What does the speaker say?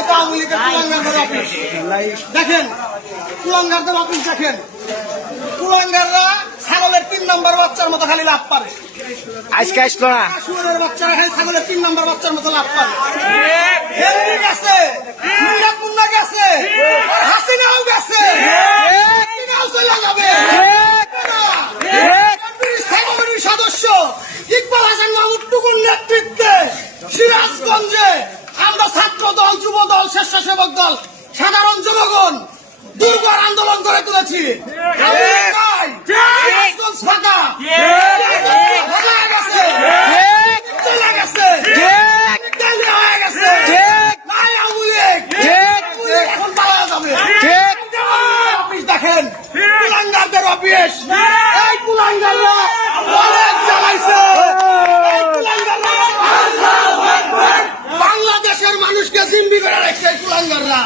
এটা আওয়ামী লীগের কুলাঙ্গারদের অফিস। দেখেন কুলাঙ্গারদের অফিস দেখেন, কুলাঙ্গাররা ছাগলের 3 নম্বর বাচ্চার মতো খালি লাভ পারে। আজকে আসলো না, শুয়োরের বাচ্চারা খালি ছাগলের 3 নম্বর বাচ্চার মতো লাভ পারে। হেনরি গেছে, মুন্না গেছে, হাসিনাও গেছে, হাসিনাও চলে যাবে। স্থায়ী সদস্য ইকবাল হাসান মাহমুদ টুকুর নেতৃত্বে সিরাজগঞ্জে আমরা ছাত্র দল, যুব দল, স্বেচ্ছাসেবক দল, সাধারণ জনগণ দুর্বার আন্দোলন করে তুলেছি। সিরাজগঞ্জ ফাঁকা হয়ে গেছে, চলে গেছে, হয়ে গেছে, নাই আওয়ামী লীগ, এখন পাওয়া যাবে। অফিস দেখেন, কুলাঙ্গারদের অফিস। এই কুলাঙ্গাররা অনেক জ্বালাইছে। বাংলাদেশের মানুষকে জিম্মি করে রাখছে এই কুলাঙ্গাররা।